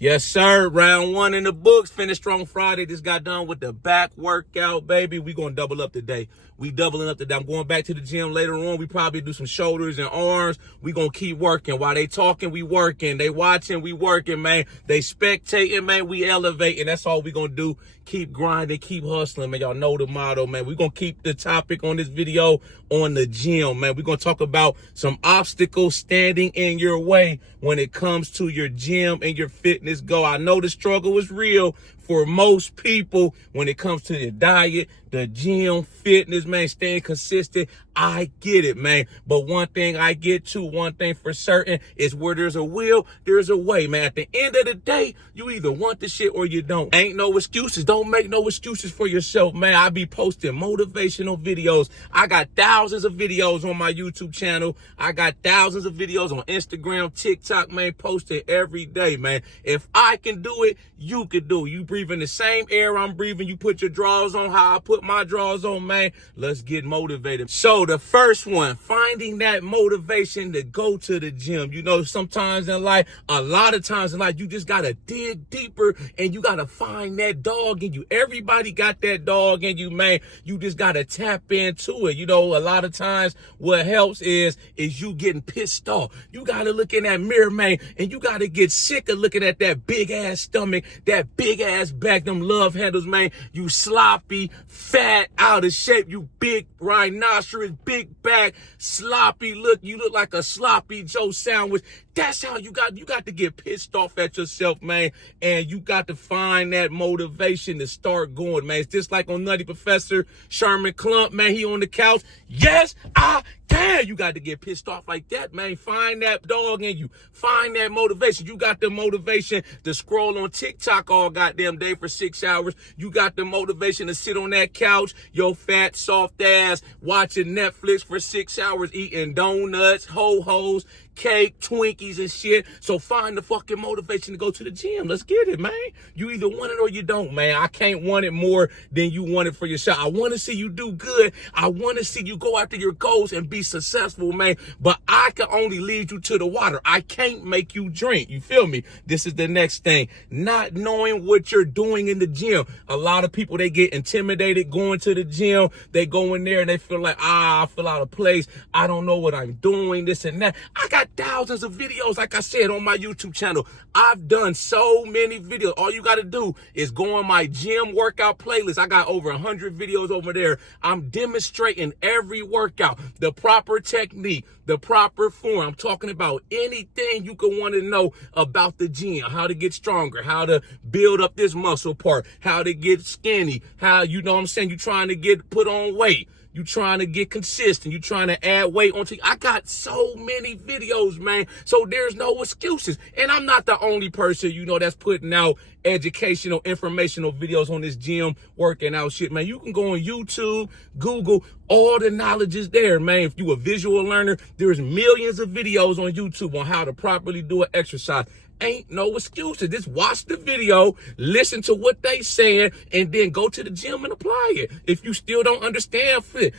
Yes, sir. Round one in the books. Finished strong Friday. Just got done with the back workout, baby. We going to double up today. We doubling up today. I'm going back to the gym later on. We probably do some shoulders and arms. We going to keep working. While they talking, we working. They watching, we working, man. They spectating, man. We elevating. That's all we going to do. Keep grinding, keep hustling, man. Y'all know the motto, man. We're going to keep the topic on this video on the gym, man. We're going to talk about some obstacles standing in your way when it comes to your gym and your fitness goal. I know the struggle is real for most people when it comes to the diet, the gym, fitness, man, staying consistent. I get it, man. But one thing I get to, one thing for certain is where there's a will, there's a way, man. At the end of the day, you either want the shit or you don't. Ain't no excuses. Don't make no excuses for yourself, man. I be posting motivational videos. I got thousands of videos on my YouTube channel. I got thousands of videos on Instagram, TikTok, man, posted every day, man. If I can do it, you can do it. You breathing the same air I'm breathing. You put your drawers on how I put my drawers on, man. Let's get motivated. So the first one, finding that motivation to go to the gym. You know, sometimes in life, a lot of times in life, you just got to dig deeper and you got to find that dog in you. Everybody got that dog in you, man. You just got to tap into it. You know, a lot of times what helps is you getting pissed off. You got to look in that mirror, man, and you got to get sick of looking at that big ass stomach, that big ass back, them love handles, man. You sloppy, fat, out of shape, you big rhinoceros, big back, sloppy look. You look like a sloppy Joe sandwich. That's how you got to get pissed off at yourself, man. And you got to find that motivation to start going, man. It's just like on Nutty Professor, Sherman Clump, man, he on the couch. Yes, I can. You got to get pissed off like that, man. Find that dog in you. Find that motivation. You got the motivation to scroll on TikTok all goddamn day for 6 hours. You got the motivation to sit on that couch, your fat, soft ass, watching Netflix for 6 hours, eating donuts, ho-hos, cake, Twinkies and shit. So find the fucking motivation to go to the gym. Let's get it, man. You either want it or you don't, man. I can't want it more than you want it for yourself. I want to see you do good. I want to see you go after your goals and be successful, man. But I can only lead you to the water. I can't make you drink. You feel me? This is the next thing. Not knowing what you're doing in the gym. A lot of people, they get intimidated going to the gym. They go in there and they feel like, I feel out of place. I don't know what I'm doing, this and that. I got thousands of videos, like I said, on my YouTube channel. I've done so many videos. All you got to do is go on my gym workout playlist. I got over 100 videos over there. I'm demonstrating every workout, the proper technique, the proper form. I'm talking about anything you could want to know about the gym, how to get stronger, how to build up this muscle part, how to get skinny, how, you know what I'm saying, you trying to put on weight. You trying to get consistent. You trying to add weight onto you. I got so many videos, man. So there's no excuses. And I'm not the only person, you know, that's putting out educational, informational videos on this gym working out shit, man. You can go on YouTube, Google, all the knowledge is there, man. If you a visual learner, there's millions of videos on YouTube on how to properly do an exercise. Ain't no excuses. Just watch the video, listen to what they saying, and then go to the gym and apply it. If you still don't understand fit,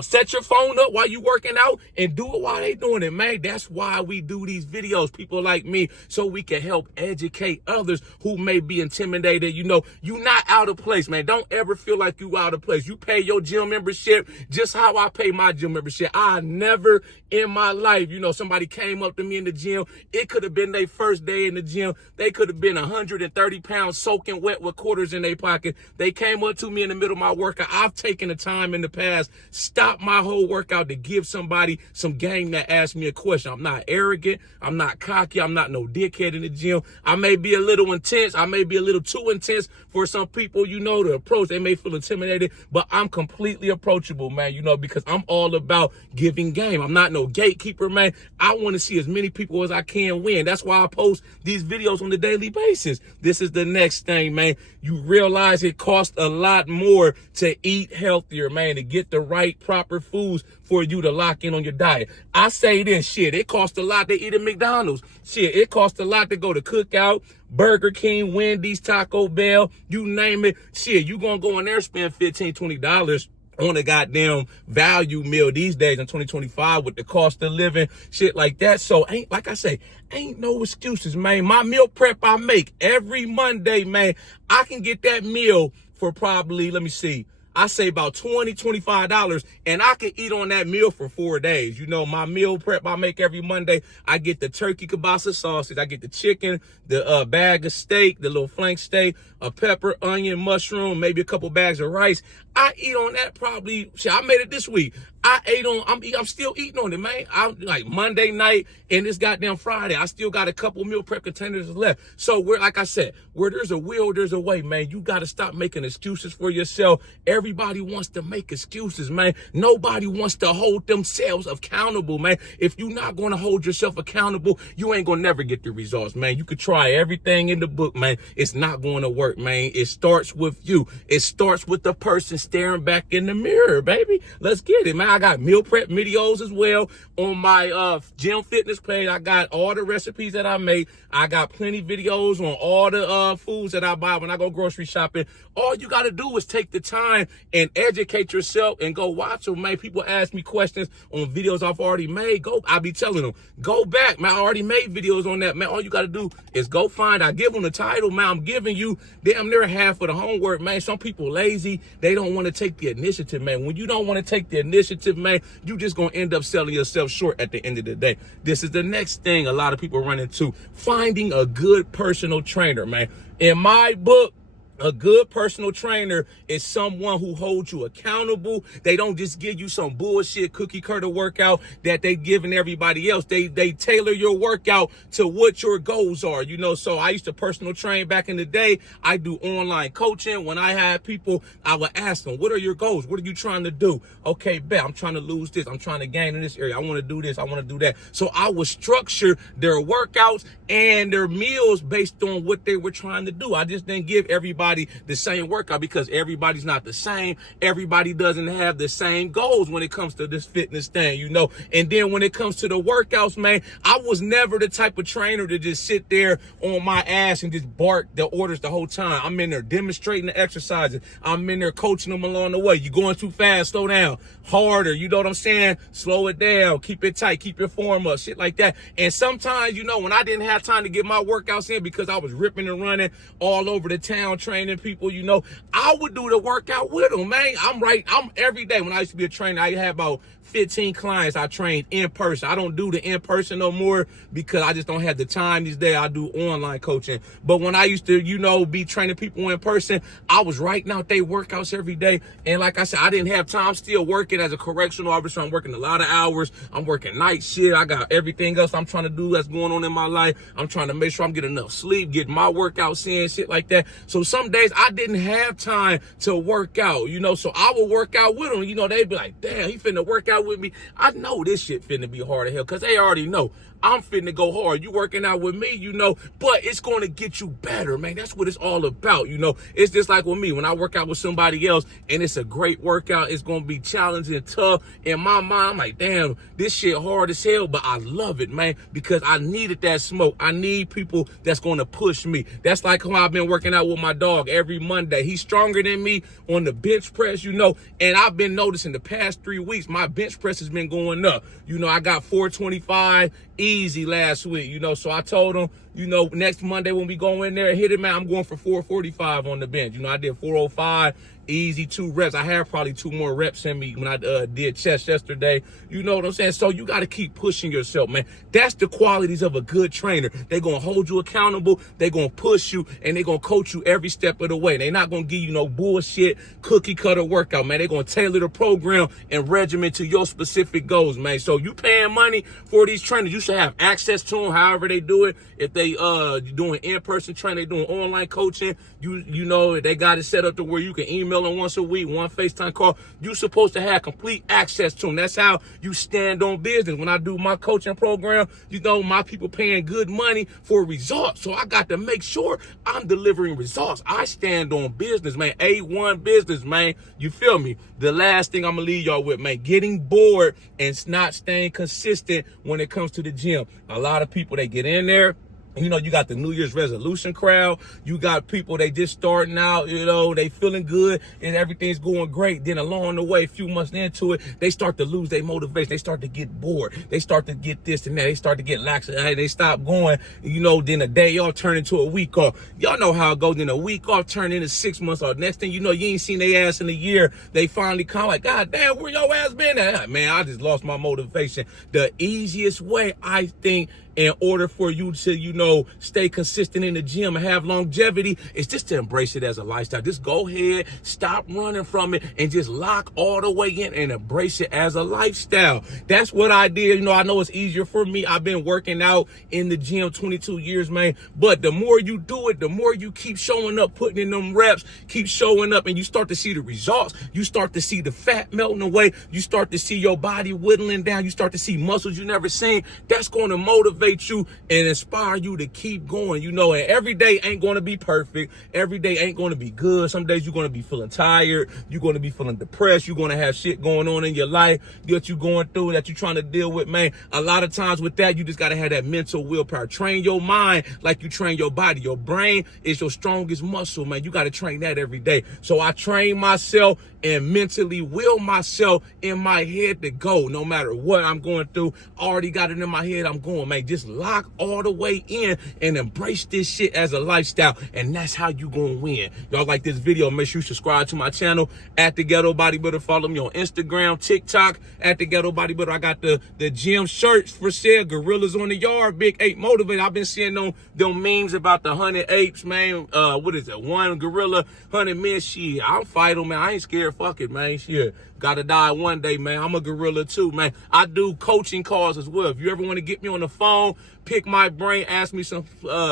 set your phone up while you working out and do it while they doing it, man. That's why we do these videos, people like me, so we can help educate others who may be intimidated. You know, you not out of place, man. Don't ever feel like you out of place. You pay your gym membership just how I pay my gym membership. I never in my life, you know, somebody came up to me in the gym. It could have been their first day in the gym. They could have been 130 pounds soaking wet with quarters in their pocket. They came up to me in the middle of my workout. I've taken the time in the past, stop my whole workout to give somebody some game that asked me a question. I'm not arrogant. I'm not cocky. I'm not no dickhead in the gym. I may be a little intense. I may be a little too intense for some people, you know, to approach. They may feel intimidated, but I'm completely approachable, man, you know, because I'm all about giving game. I'm not no gatekeeper, man. I want to see as many people as I can win. That's why I post these videos on a daily basis. This is the next thing, man. You realize it costs a lot more to eat healthier, man, to get the right proper foods for you to lock in on your diet. I say this, shit, it costs a lot to eat at McDonald's. Shit, it costs a lot to go to Cookout, Burger King, Wendy's, Taco Bell, you name it. Shit, you gonna go in there, spend $15, $20 on a goddamn value meal these days in 2025 with the cost of living, shit like that. So ain't, like I say, ain't no excuses, man. My meal prep I make every Monday, man, I can get that meal for probably, let me see, I say about $20, $25, and I can eat on that meal for 4 days. You know, my meal prep I make every Monday, I get the turkey kielbasa sausage, I get the chicken, the bag of steak, the little flank steak, a pepper, onion, mushroom, maybe a couple bags of rice. I eat on that probably, shit, I made it this week. I'm still eating on it, man. I'm like Monday night and this goddamn Friday. I still got a couple meal prep containers left. So like I said, where there's a will, there's a way, man. You got to stop making excuses for yourself. Everybody wants to make excuses, man. Nobody wants to hold themselves accountable, man. If you're not going to hold yourself accountable, you ain't going to never get the results, man. You could try everything in the book, man. It's not going to work, man. It starts with you. It starts with the person staring back in the mirror, baby. Let's get it, man. I got meal prep videos as well on my gym fitness page. I got all the recipes that I make. I got plenty videos on all the foods that I buy when I go grocery shopping. All you got to do is take the time and educate yourself and go watch them, man. People ask me questions on videos I've already made. I be telling them, go back, man. I already made videos on that, man. All you got to do is go find. I give them the title, man. I'm giving you damn near half of the homework, man. Some people lazy. They don't want to take the initiative, man. When you don't want to take the initiative, man, you just going to end up selling yourself short at the end of the day. This is the next thing a lot of people run into. Finding a good personal trainer, man. In my book, a good personal trainer is someone who holds you accountable. They don't just give you some bullshit cookie cutter workout that they giving everybody else. They tailor your workout to what your goals are, you know. So I used to personal train back in the day. I do online coaching. When I had people, I would ask them, what are your goals? What are you trying to do? Okay, bet, I'm trying to lose this. I'm trying to gain in this area. I want to do this. I want to do that. So I would structure their workouts and their meals based on what they were trying to do. I just didn't give everybody the same workout because everybody's not the same. Everybody doesn't have the same goals when it comes to this fitness thing, you know. And then when it comes to the workouts, man, I was never the type of trainer to just sit there on my ass and just bark the orders the whole time. I'm in there demonstrating the exercises. I'm in there coaching them along the way. You're going too fast, slow down. Harder, you know what I'm saying? Slow it down, keep it tight, keep your form up, shit like that. And sometimes, you know, when I didn't have time to get my workouts in because I was ripping and running all over the town training people, you know, I would do the workout with them, man. I'm every day. When I used to be a trainer, I had about 15 clients I trained in person. I don't do the in person no more because I just don't have the time these days. I do online coaching. But when I used to, you know, be training people in person, I was writing out their workouts every day. And like I said, I didn't have time. Still working as a correctional officer. I'm working a lot of hours. I'm working night shift. I got everything else I'm trying to do that's going on in my life. I'm trying to make sure I'm getting enough sleep, getting my workouts in, shit like that. So some days I didn't have time to work out, you know, so I would work out with them. You know, they'd be like, damn, he finna work out with me. I know this shit finna be hard as hell because they already know I'm finna go hard. You working out with me, you know, but it's going to get you better, man. That's what it's all about, you know. It's just like with me. When I work out with somebody else and it's a great workout, it's going to be challenging, tough. In my mind, I'm like, damn, this shit hard as hell, but I love it, man, because I needed that smoke. I need people that's going to push me. That's like how I've been working out with my dog every Monday. He's stronger than me on the bench press, you know, and I've been noticing the past 3 weeks, my bench press has been going up. You know, I got 425 easy last week, you know, so I told him, you know, next Monday when we go in there and hit it, man, I'm going for 445 on the bench. You know, I did 405, easy 2 reps. I have probably 2 more reps in me when I did chest yesterday. You know what I'm saying? So you got to keep pushing yourself, man. That's the qualities of a good trainer. They're going to hold you accountable. They're going to push you, and they're going to coach you every step of the way. They're not going to give you no bullshit cookie cutter workout, man. They're going to tailor the program and regimen to your specific goals, man. So you paying money for these trainers. You should have access to them however they do it. If they doing in-person training, they doing online coaching, you know, they got it set up to where you can email them once a week, one FaceTime call. You supposed to have complete access to them. That's how you stand on business. When I do my coaching program, you know, my people paying good money for results. So I got to make sure I'm delivering results. I stand on business, man. A1 business, man. You feel me? The last thing I'm gonna leave y'all with, man, getting bored and not staying consistent when it comes to the gym. A lot of people, they get in there, You know, you got the New Year's resolution crowd. You got people, they just starting out, you know, they feeling good and everything's going great. Then along the way, a few months into it, they start to lose their motivation. They start to get bored. They start to get this and that. They start to get lax. They stop going, you know, then a day off turn into a week off. Y'all know how it goes. Then a week off turn into 6 months off. Next thing you know, you ain't seen their ass in a year. They finally come like, God damn, where your ass been at? Man, I just lost my motivation. The easiest way, I think, in order for you to, you know, stay consistent in the gym and have longevity, is just to embrace it as a lifestyle. Just go ahead, stop running from it, and just lock all the way in and embrace it as a lifestyle. That's what I did. You know, I know it's easier for me. I've been working out in the gym 22 years, man. But the more you do it, the more you keep showing up, putting in them reps, keep showing up, and you start to see the results. You start to see the fat melting away. You start to see your body whittling down. You start to see muscles you never seen. That's going to motivate you and inspire you to keep going, you know. And every day ain't going to be perfect. Every day ain't going to be good. Some days you're going to be feeling tired. You're going to be feeling depressed. You're going to have shit going on in your life that you're going through, that you're trying to deal with, man. A lot of times with that, you just got to have that mental willpower. Train your mind like you train your body. Your brain is your strongest muscle, man. You got to train that every day. So I train myself and mentally will myself in my head to go no matter what I'm going through. Already got it in my head. I'm going, man. Just lock all the way in and embrace this shit as a lifestyle. And that's how you gonna win. Y'all like this video, make sure you subscribe to my channel at the Ghetto Bodybuilder. Follow me on Instagram, TikTok at the Ghetto Bodybuilder. I got the gym shirts for sale. Gorillas on the yard, Big 8 motivated. I've been seeing them memes about the 100 apes, man. What is it? One gorilla, 100 men. Shit, I'll fight them, man. I ain't scared. Fuck it, man. Shit. Gotta die one day, man. I'm a gorilla too, man. I do coaching calls as well. If you ever want to get me on the phone, pick my brain, ask me some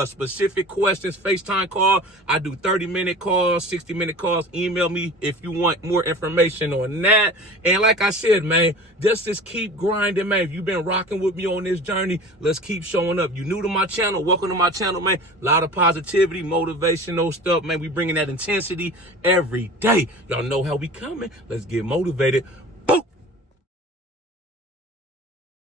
specific questions, FaceTime call. I do 30-minute calls, 60-minute calls. Email me if you want more information on that. And like I said, man, just keep grinding, man. If you've been rocking with me on this journey, let's keep showing up. You new to my channel, welcome to my channel, man. A lot of positivity, motivational stuff, man. We bringing that intensity every day. Y'all know how we coming. Let's get motivated.